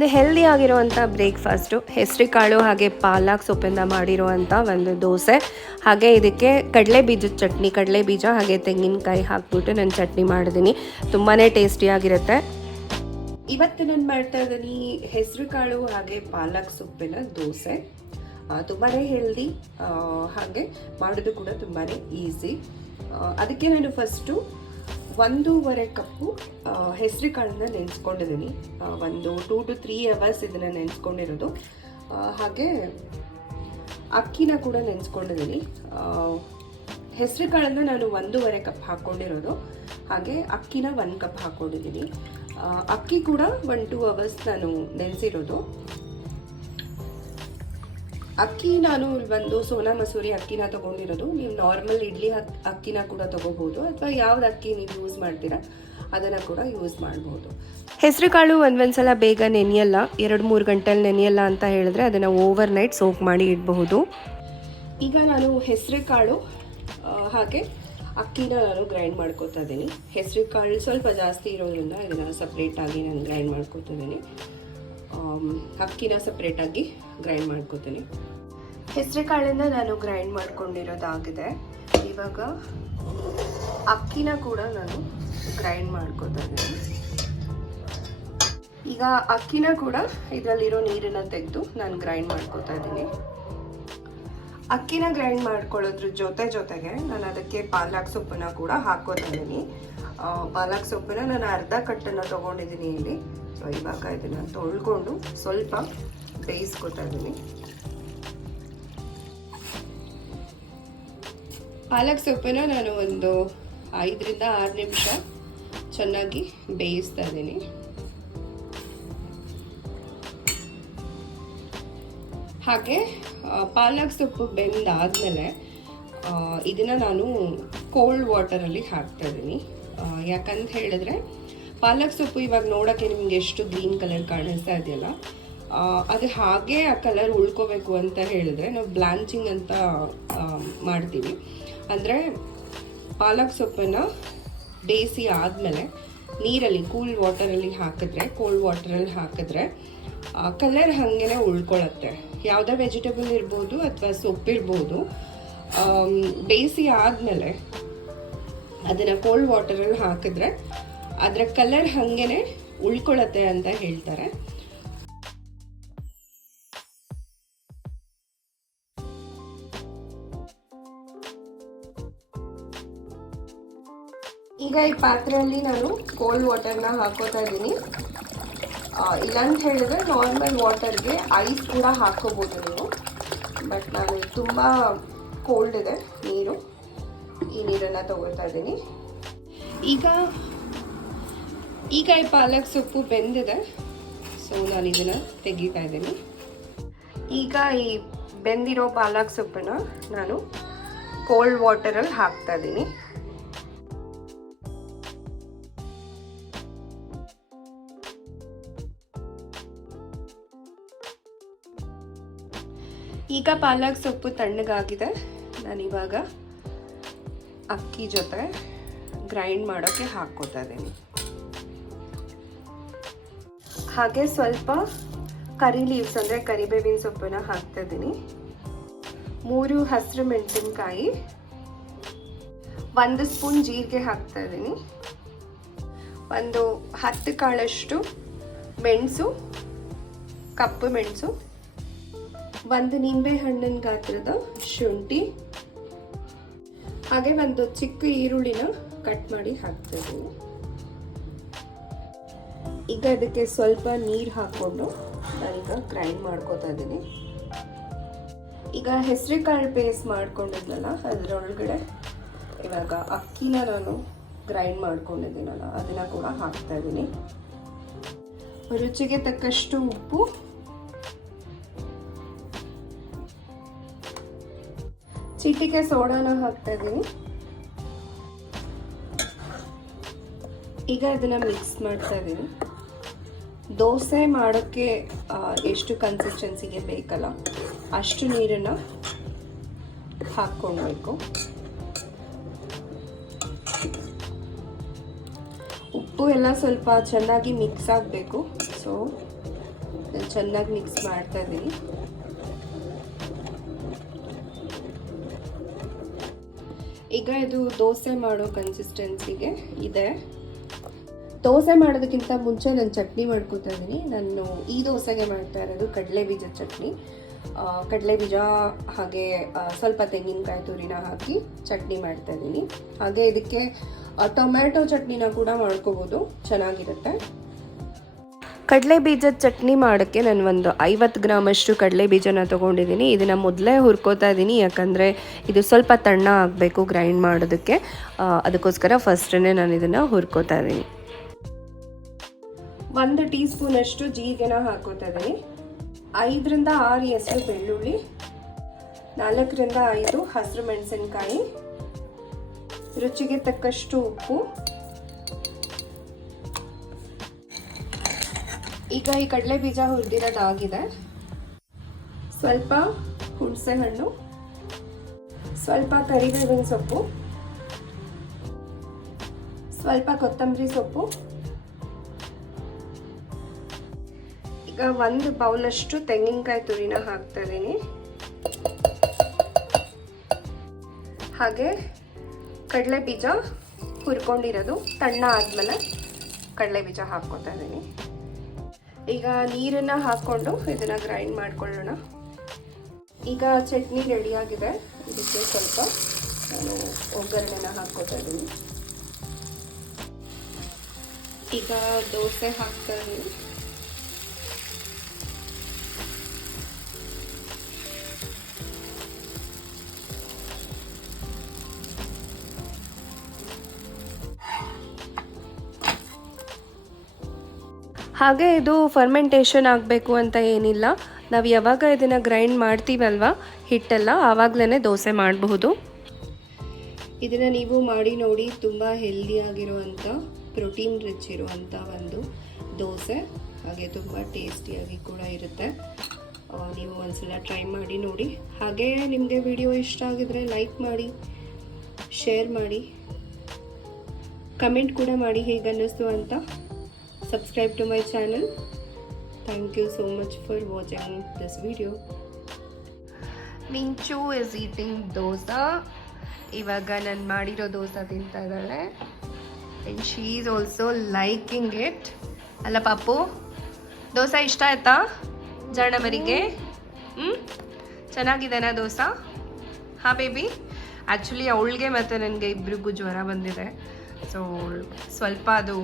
ಒಂದು ಹೆಲ್ದಿ ಆಗಿರುವಂಥ ಬ್ರೇಕ್ಫಾಸ್ಟು ಹೆಸರು ಕಾಳು ಹಾಗೆ ಪಾಲಕ್ ಸೊಪ್ಪಿಂದ ಮಾಡಿರುವಂಥ ಒಂದು ದೋಸೆ. ಹಾಗೆ ಇದಕ್ಕೆ ಕಡಲೆ ಬೀಜದ ಚಟ್ನಿ ಕಡಲೆ ಬೀಜ ಹಾಗೆ ತೆಂಗಿನಕಾಯಿ ಹಾಕ್ಬಿಟ್ಟು ನಾನು ಚಟ್ನಿ ಮಾಡಿದ್ದೀನಿ ತುಂಬಾ ಟೇಸ್ಟಿಯಾಗಿರುತ್ತೆ ಇವತ್ತು ನಾನು ಮಾಡ್ತಾ ಇದ್ದೀನಿ ಹೆಸರು ಕಾಳು ಹಾಗೆ ಪಾಲಕ್ ಸೊಪ್ಪಿನ ದೋಸೆ. ತುಂಬಾ ಹೆಲ್ದಿ ಹಾಗೆ ಮಾಡೋದು ಕೂಡ ತುಂಬಾ ಈಸಿ ಅದಕ್ಕೆ ನಾನು ಫಸ್ಟು ಒಂದೂವರೆ ಕಪ್ಪು ಹೆಸರು ಕಾಳನ್ನ ನೆನೆಸ್ಕೊಂಡಿದ್ದೀನಿ. ಒಂದು ಟೂ ಟು ತ್ರೀ ಅವರ್ಸ್ ಇದನ್ನು ನೆನೆಸ್ಕೊಂಡಿರೋದು. ಹಾಗೆ ಅಕ್ಕಿನ ಕೂಡ ನೆನೆಸ್ಕೊಂಡಿದ್ದೀನಿ. ಹೆಸರು ಕಾಳನ್ನ ನಾನು ಒಂದೂವರೆ ಕಪ್ ಹಾಕ್ಕೊಂಡಿರೋದು ಹಾಗೆ ಅಕ್ಕಿನ ಒಂದು ಕಪ್ ಹಾಕ್ಕೊಂಡಿದ್ದೀನಿ ಅಕ್ಕಿ ಕೂಡ ಒನ್ ಟೂ ಅವರ್ಸ್ ನಾನು ನೆನೆಸಿರೋದು. ಅಕ್ಕಿ ನಾನು ಒಂದು ಬಂದು ಸೋನಾ ಮಸೂರಿ ಅಕ್ಕಿನ ತಗೊಂಡಿರೋದು. ನೀವು ನಾರ್ಮಲ್ ಇಡ್ಲಿ ಅಕ್ಕಿನ ಕೂಡ ತಗೋಬಹುದು. ಅಥವಾ ಯಾವ್ದು ಅಕ್ಕಿ ನೀವು ಯೂಸ್ ಮಾಡ್ತೀರಾ ಅದನ್ನ ಕೂಡ ಯೂಸ್ ಮಾಡಬಹುದು ಹೆಸರುಕಾಳು ಒಂದೊಂದ್ಸಲ ಬೇಗ ನೆನೆಯಲ್ಲ ಎರಡು ಮೂರು ಗಂಟೆಲಿ ನೆನೆಯಲ್ಲ ಅಂತ ಹೇಳಿದ್ರೆ ಅದನ್ನ ಓವರ್ ನೈಟ್ ಸೋಕ್ ಮಾಡಿ ಇಡಬಹುದು. ಈಗ ನಾನು ಹೆಸರುಕಾಳು ಹಾಗೆ ಅಕ್ಕಿನ ನಾನು ಗ್ರೈಂಡ್ ಮಾಡ್ಕೊತಾ ಇದ್ದೀನಿ. ಹೆಸರುಕಾಳು ಸ್ವಲ್ಪ ಜಾಸ್ತಿ ಇರೋದ್ರಿಂದ ಇದನ್ನು ಸಪ್ರೇಟಾಗಿ ನಾನು ಗ್ರೈಂಡ್ ಮಾಡ್ಕೊತಾ ಇದ್ದೀನಿ. ಅಕ್ಕಿನ ಸಪ್ರೇಟಾಗಿ ಗ್ರೈಂಡ್ ಮಾಡ್ಕೋತೀನಿ. ಹೆಸರು ಕಾಳನ್ನು ನಾನು ಗ್ರೈಂಡ್ ಮಾಡ್ಕೊಂಡಿರೋದಾಗಿದೆ. ಇವಾಗ ಅಕ್ಕಿನ ಕೂಡ ನಾನು ಗ್ರೈಂಡ್ ಮಾಡ್ಕೋತಾ ಈಗ ಅಕ್ಕಿನ ಕೂಡ ಇದರಲ್ಲಿರೋ ನೀರನ್ನ ತೆಗೆದು ನಾನು ಗ್ರೈಂಡ್ ಮಾಡ್ಕೋತಾ ಇದ್ದೀನಿ. ಅಕ್ಕಿನ ಗ್ರೈಂಡ್ ಮಾಡ್ಕೊಳ್ಳೋದ್ರ ಜೊತೆ ಜೊತೆಗೆ ನಾನು ಅದಕ್ಕೆ ಪಾಲಕ್ ಸೊಪ್ಪನ್ನ ಕೂಡ ಹಾಕೋತಾ ಪಾಲಕ್ ಸೊಪ್ಪನ್ನ ನಾನು ಅರ್ಧ ಕಟ್ಟನ್ನು ತೊಗೊಂಡಿದ್ದೀನಿ ಇಲ್ಲಿ. ಸೊ ಇವಾಗ ಇದನ್ನು ತೊಳ್ಕೊಂಡು ಸ್ವಲ್ಪ ಬೇಯಿಸ್ಕೊತಾ ಇದ್ದೀನಿ. ಪಾಲಕ್ ಸೊಪ್ಪನ್ನ ನಾನು ಒಂದು ಐದರಿಂದ ಆರು ನಿಮಿಷ ಚೆನ್ನಾಗಿ ಬೇಯಿಸ್ತಾ ಇದ್ದೀನಿ. ಹಾಗೆ ಪಾಲಕ್ ಸೊಪ್ಪು ಬೆಂದಾದಮೇಲೆ ಇದನ್ನು ನಾನು ಕೋಲ್ಡ್ ವಾಟರಲ್ಲಿ ಹಾಕ್ತಾ ಇದ್ದೀನಿ. ಯಾಕಂತ ಹೇಳಿದ್ರೆ ಪಾಲಕ್ ಸೊಪ್ಪು ಇವಾಗ ನೋಡೋಕ್ಕೆ ನಿಮ್ಗೆ ಎಷ್ಟು ಗ್ರೀನ್ ಕಲರ್ ಕಾಣಿಸ್ತಾ ಇದೆಯಲ್ಲ ಅದು ಹಾಗೆ ಆ ಕಲರ್ ಉಳ್ಕೋಬೇಕು ಅಂತ ಹೇಳಿದ್ರೆ ನಾವು ಬ್ಲಾಂಚಿಂಗ್ ಅಂತ ಮಾಡ್ತೀವಿ. ಅಂದರೆ ಪಾಲಕ್ ಸೊಪ್ಪನ್ನು ಬೇಯಿಸಿ ಆದಮೇಲೆ ನೀರಲ್ಲಿ, ಕೂಲ್ ವಾಟರಲ್ಲಿ ಹಾಕಿದ್ರೆ, ಕೋಲ್ಡ್ ವಾಟರಲ್ಲಿ ಹಾಕಿದ್ರೆ ಕಲರ್ ಹಾಗೇನೆ ಉಳ್ಕೊಳ್ಳುತ್ತೆ ಯಾವುದೇ ವೆಜಿಟೇಬಲ್ ಇರ್ಬೋದು ಅಥವಾ ಸೊಪ್ಪಿರ್ಬೋದು ಬೇಯಿಸಿ ಆದಮೇಲೆ ಅದನ್ನು ಕೋಲ್ಡ್ ವಾಟರಲ್ಲಿ ಹಾಕಿದ್ರೆ ಅದರ ಕಲರ್ ಹಾಗೇನೆ ಉಳ್ಕೊಳ್ಳುತ್ತೆ ಅಂತ ಹೇಳ್ತಾರೆ. ಈಗ ಈ ಪಾತ್ರೆಯಲ್ಲಿ ನಾನು ಕೋಲ್ಡ್ ವಾಟರ್ನ ಹಾಕೋತಾ ಇದ್ದೀನಿ. ಇಲ್ಲಂತ ಹೇಳಿದ್ರೆ ನಾರ್ಮಲ್ ವಾಟರ್ಗೆ ಐಸ್ ಕೂಡ ಹಾಕೋಬೋದು ನೀವು. ಬಟ್ ನಾನು ತುಂಬ ಕೋಲ್ಡ್ ಇದೆ, ನೀರು. ಈ ನೀರನ್ನು ತಗೊಳ್ತಾ ಇದ್ದೀನಿ. ಈಗ ಈಗ ಪಾಲಕ್ ಸೊಪ್ಪು ಬೆಂದಿದೆ. ಸೊ ನಾನು ಇದನ್ನು ತೆಗಿತಾ ಇದ್ದೀನಿ. ಈಗ ಈ ಬೆಂದಿರೋ ಪಾಲಕ್ ಸೊಪ್ಪನ್ನ ನಾನು ಕೋಲ್ಡ್ ವಾಟರಲ್ಲಿ ಹಾಕ್ತಾ ಇದ್ದೀನಿ. ಈಗ ಪಾಲಕ್ ಸೊಪ್ಪು ತಣ್ಣಗಾಗಿದೆ. ನಾನಿವಾಗ ಅಕ್ಕಿ ಜೊತೆ ಗ್ರೈಂಡ್ ಮಾಡೋಕ್ಕೆ ಹಾಕ್ಕೋತಾ ಇದ್ದೀನಿ. ಹಾಗೆ ಸ್ವಲ್ಪ ಕರಿ ಲೀವ್ಸ್ ಅಂದರೆ ಕರಿಬೇವಿನ ಸೊಪ್ಪನ್ನು ಹಾಕ್ತಾ ಇದ್ದೀನಿ. ಮೂರು ಹಸಿರು ಮೆಣಸಿನ್ಕಾಯಿ, ಒಂದು ಸ್ಪೂನ್ ಜೀರಿಗೆ ಹಾಕ್ತಾ ಇದ್ದೀನಿ. ಒಂದು ಹತ್ತು ಕಾಳಷ್ಟು ಮೆಣಸು, ಕಪ್ಪು ಮೆಣಸು, ಒಂದು ನಿಂಬೆ ಹಣ್ಣಿನ ಗಾತ್ರದ ಶುಂಠಿ ಹಾಗೆ ಒಂದು ಚಿಕ್ಕ ಈರುಳ್ಳಿನ ಕಟ್ ಮಾಡಿ ಹಾಕ್ತಾ ಇದ್ದೀನಿ ಈಗ ಅದಕ್ಕೆ ಸ್ವಲ್ಪ ನೀರು ಹಾಕ್ಕೊಂಡು ನಾನೀಗ ಗ್ರೈಂಡ್ ಮಾಡ್ಕೋತಾ ಇದ್ದೀನಿ. ಈಗ ಹೆಸರು ಕಾಳು ಪೇಸ್ಟ್ ಮಾಡ್ಕೊಂಡಿದ್ನಲ್ಲ, ಅದರೊಳಗಡೆ ಇವಾಗ ಅಕ್ಕಿನ ನಾನು ಗ್ರೈಂಡ್ ಮಾಡ್ಕೊಂಡಿದ್ದೀನಲ್ಲ, ಅದನ್ನು ಕೂಡ ಹಾಕ್ತಾ ಇದ್ದೀನಿ. ರುಚಿಗೆ ತಕ್ಕಷ್ಟು ಉಪ್ಪು ಚಿಟಿಕೆ ಸೋಡಾನ ಹಾಕ್ತಾ ಇದ್ದೀನಿ ಈಗ ಇದನ್ನ ಮಿಕ್ಸ್ ಮಾಡ್ತಾ ಇದ್ದೀನಿ ದೋಸೆ ಮಾಡೋಕ್ಕೆ ಎಷ್ಟು ಕನ್ಸಿಸ್ಟೆನ್ಸಿಗೆ ಬೇಕಲ್ಲ ಅಷ್ಟು ನೀರನ್ನು ಹಾಕ್ಕೊಳ್ಬೇಕು. ಉಪ್ಪು ಎಲ್ಲ ಸ್ವಲ್ಪ ಚೆನ್ನಾಗಿ ಮಿಕ್ಸ್ ಆಗಬೇಕು. ಸೊ ಚೆನ್ನಾಗಿ ಮಿಕ್ಸ್ ಮಾಡ್ತಾ ಇದ್ದೀನಿ ಈಗ ಇದು ದೋಸೆ ಮಾಡೋ ಕನ್ಸಿಸ್ಟೆನ್ಸಿಗೆ ಇದೆ. ದೋಸೆ ಮಾಡೋದಕ್ಕಿಂತ ಮುಂಚೆ ನಾನು ಚಟ್ನಿ ಮಾಡ್ಕೋತಾ ಇದ್ದೀನಿ. ನಾನು ಈ ದೋಸೆಗೆ ಮಾಡ್ತಾ ಇರೋದು ಕಡಲೆ ಬೀಜದ ಚಟ್ನಿ. ಕಡಲೆ ಬೀಜ ಹಾಗೆ ಸ್ವಲ್ಪ ತೆಂಗಿನಕಾಯಿ ತುರಿನ ಹಾಕಿ ಚಟ್ನಿ ಮಾಡ್ತಾ ಇದ್ದೀನಿ. ಹಾಗೆ ಇದಕ್ಕೆ ಟೊಮ್ಯಾಟೊ ಚಟ್ನಿನ ಕೂಡ ಮಾಡ್ಕೋಬೋದು. ಚೆನ್ನಾಗಿರುತ್ತೆ. ಕಡಲೆ ಬೀಜದ ಚಟ್ನಿ ಮಾಡೋಕ್ಕೆ ನಾನು ಒಂದು ಐವತ್ತು ಗ್ರಾಮಷ್ಟು ಕಡಲೆ ಬೀಜನ ತೊಗೊಂಡಿದ್ದೀನಿ. ಇದನ್ನು ಮೊದಲೇ ಹುರ್ಕೋತಾ ಇದ್ದೀನಿ ಯಾಕಂದರೆ ಇದು ಸ್ವಲ್ಪ ತಣ್ಣ ಆಗಬೇಕು ಗ್ರೈಂಡ್ ಮಾಡೋದಕ್ಕೆ. ಅದಕ್ಕೋಸ್ಕರ ಫಸ್ಟನ್ನೇ ನಾನು ಇದನ್ನು ಹುರ್ಕೋತಾ ಇದ್ದೀನಿ ಒಂದು ಟೀ ಸ್ಪೂನಷ್ಟು ಜೀರಿಗೆನ ಹಾಕೋತಾ ಇದ್ದೀನಿ ಐದರಿಂದ ಆರು ಹೆಸರು ಬೆಳ್ಳುಳ್ಳಿ, ನಾಲ್ಕರಿಂದ ಐದು ಹಸಿರು ಮೆಣಸಿನ್ಕಾಯಿ, ರುಚಿಗೆ ತಕ್ಕಷ್ಟು ಉಪ್ಪು ಈಗ ಈ ಕಡಲೆ ಬೀಜ ಹುರಿದಿರೋದಾಗಿದೆ. ಸ್ವಲ್ಪ ಹುಣಸೆ ಹಣ್ಣು ಸ್ವಲ್ಪ ಕರಿಬೇವಿನ ಸೊಪ್ಪು, ಸ್ವಲ್ಪ ಕೊತ್ತಂಬರಿ ಸೊಪ್ಪು. ಈಗ ಒಂದು ಬೌಲಷ್ಟು ತೆಂಗಿನಕಾಯಿ ತುರಿನ ಹಾಕ್ತಾ ಇದ್ದೀನಿ. ಹಾಗೆ ಕಡಲೆ ಬೀಜ ಹುರ್ಕೊಂಡಿರೋದು ತಣ್ಣ ಆದಮೇಲೆ ಕಡಲೆ ಬೀಜ ಹಾಕ್ಕೊತಾ ಇದ್ದೀನಿ. ಈಗ ನೀರನ್ನು ಹಾಕ್ಕೊಂಡು ಇದನ್ನು ಗ್ರೈಂಡ್ ಮಾಡ್ಕೊಳ್ಳೋಣ. ಈಗ ಚಟ್ನಿ ರೆಡಿಯಾಗಿದೆ. ಇದಕ್ಕೆ ಸ್ವಲ್ಪ ನಾನು ಒಗ್ಗರಣೆನ ಹಾಕ್ಕೋತಾ ಇದ್ದೀನಿ. ಈಗ ದೋಸೆ ಹಾಕ್ತಾ ಇದ್ದೀನಿ. ಹಾಗೆ ಇದು ಫರ್ಮೆಂಟೇಷನ್ ಆಗಬೇಕು ಅಂತ ಏನಿಲ್ಲ. ನಾವು ಯಾವಾಗ ಇದನ್ನು ಗ್ರೈಂಡ್ ಮಾಡ್ತೀವಲ್ವ? ಹಿಟ್ಟೆಲ್ಲ ಆವಾಗಲೇ ದೋಸೆ ಮಾಡಬಹುದು. ಇದನ್ನು ನೀವು ಮಾಡಿ ನೋಡಿ, ತುಂಬ ಹೆಲ್ದಿಯಾಗಿರುವಂಥ ಪ್ರೋಟೀನ್ ರಿಚ್ ಇರುವಂಥ ಒಂದು ದೋಸೆ. ಹಾಗೆ ತುಂಬ ಟೇಸ್ಟಿಯಾಗಿ ಕೂಡ ಇರುತ್ತೆ. ನೀವು ಒಂದ್ಸಲ ಟ್ರೈ ಮಾಡಿ ನೋಡಿ. ಹಾಗೆ ನಿಮಗೆ ವಿಡಿಯೋ ಇಷ್ಟ ಆಗಿದ್ರೆ ಲೈಕ್ ಮಾಡಿ ಶೇರ್ ಮಾಡಿ. ಕಮೆಂಟ್ ಕೂಡ ಮಾಡಿ ಹೇಗೆ ಅನ್ನಿಸ್ತು ಅಂತ. Subscribe to my channel. Thank you so much for watching this video. Minchu is eating dosa ಇವಾಗ ನಾನು ಮಾಡಿರೋ ದೋಸಾ ತಿಂತಾ ಇದ್ದಾಳೆ and she is also liking it ಅಲ್ಲ ಪಾಪು ದೋಸೆ ಇಷ್ಟ ಆಯ್ತಾ ಜಾಣಮರಿಗೆ? ಹ್ಞೂ ಚೆನ್ನಾಗಿದೆನಾ ದೋಸಾ? ಹಾಂ ಬೇಬಿ ಆ್ಯಕ್ಚುಲಿ ಅವಳಿಗೆ ಮತ್ತು ನನಗೆ ಇಬ್ಬರಿಗೂ ಜ್ವರ ಬಂದಿದೆ. ಸೊ ಸ್ವಲ್ಪ ಅದು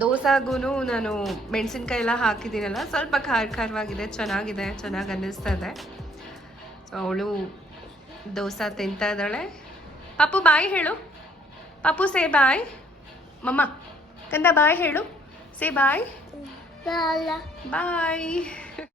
ದೋಸಾಗೂ ನಾನು ಮೆಣಸಿನ್ಕಾಯಿ ಎಲ್ಲ ಹಾಕಿದ್ದೀನಲ್ಲ ಸ್ವಲ್ಪ ಖಾರ ಖಾರವಾಗಿದೆ ಚೆನ್ನಾಗಿದೆ ಚೆನ್ನಾಗಿ ಅನ್ನಿಸ್ತಾ ಇದೆ. ಸೊ ಅವಳು ದೋಸೆ ತಿಂತಾ ಇದ್ದಾಳೆ. ಪಾಪು ಬಾಯ್ ಹೇಳು. ಪಾಪು ಸೇ ಬಾಯ್ ಮಮ್ಮ ಕಂದ ಬಾಯ್ ಹೇಳು. ಸೇ ಬಾಯ್. ಬಾಯ್